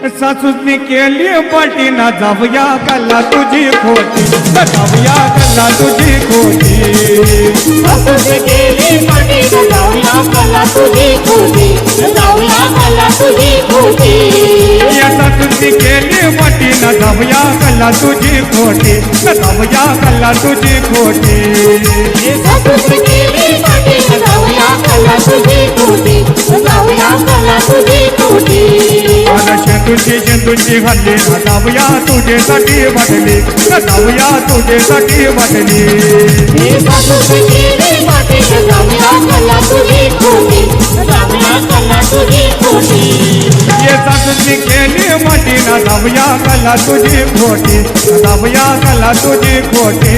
सासूसनी केली पाठी ना जाऊया कल्ला तुझी खोटी जाऊया कल्ला तुझी खोटी सासूसनी केली पाठी ना जाऊया कल्ला तुझी खोटी जाऊया कल्ला तुझी खोटी या सासूसनी केली पाठी ना जाऊया कल्ला तुझी खोटी जाऊया कल्ला तुझी खोटी सासूसनी केली पाठी ना जाऊया कल्ला तुझी खोटी जाऊया कल्ला तुझी खोटी शेंदूची हल्ली जाऊया तुझेसाठी वाटली जाऊया तुझेसाठी वाटली सासूसनी केली पाठी ना जाऊया कल्ला तुझी खोटी जाऊया कल्ला तुझी खोटी ये सासूसनी केली माटी ना जाऊया कल्ला तुझी खोटी जाऊया कल्ला तुझी खोटी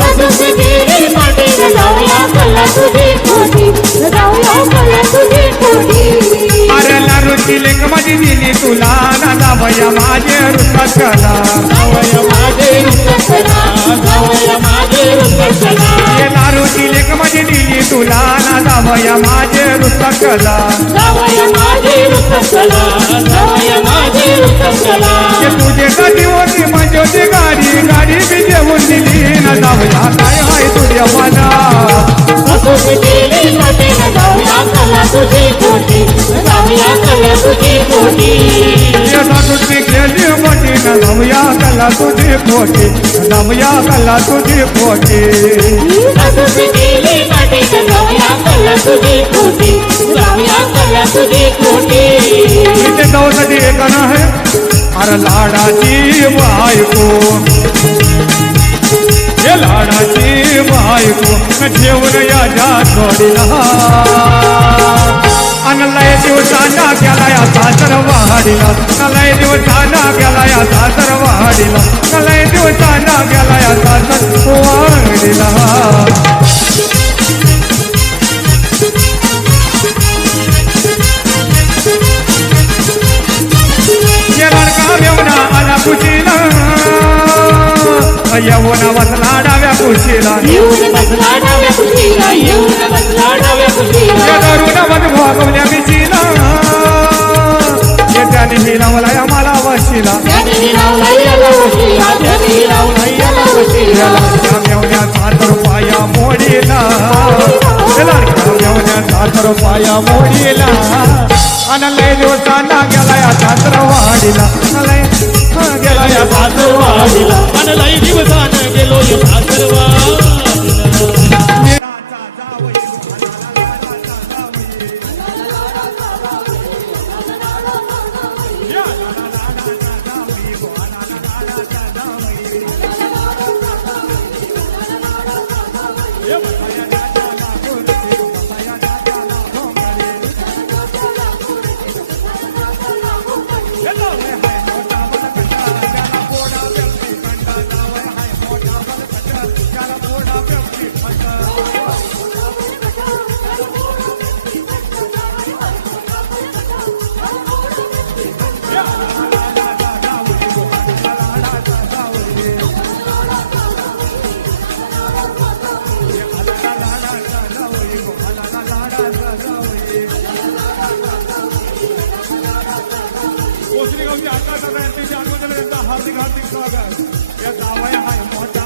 सासूसनी केली पाठी ना जाऊया कल्ला तुझी खोटी जाऊया कल्ला तुझी खोटी अरे लारूची लेक माझी दिली तुला ना जावया माझे रुसत कला जावया माझे रुसत कला जावया माझे रुसत कला ये लारूची लेक माझी दिली तुला ना जावया माझे रुसत कला जावया माझे रुसत कला जावया माझे रुसत कला ये तुझ्यासाठी होती म्हणजे गाडी बी जेवून दिली ना जावया काय हाय तुझ्या माझा सासूसनी केली पाठी ना जाऊया कल्ला तुझी खोटी जाऊया कल्ला तुझी खोटी ये सासूसनी केली माटी ना जाऊया कल्ला तुझी खोटी जाऊया कल्ला तुझी खोटी सासूसनी केली पाठी ना जाऊया कल्ला तुझी खोटी जाऊया कल्ला तुझी खोटी इथे जाऊसाठी एक गाणं आहे अरे लाडाची बायको हे लाडाची बायको जेवण याच्या जोडीला अन लय दिवसांना गेला या सासर वाडीला लय दिवसांना गेला या सासर वाडीला लय दिवसांना गेला या सासर वाडीला खुशीला येऊन बसला डाव्या खुशीला येऊन बसला डाव्या खुशीला येऊन बसला डाव्या खुशीला करून मत भोगवल्या बिशीला त्याने हिरावला या मला वशीला त्याने हिरावला याला वशीला त्याने हिरावला याला वशीला मेवण्या 7 रुपया मोडीला मेवण्या 7 रुपया मोडीला आणि लय दिवसांना गेला या सासरवाडीला गेला या सासरवाडीला आणि लय दिवसानं गेलो या सासरवाडीला हार्दिक स्वागत या जावया हाय मोठा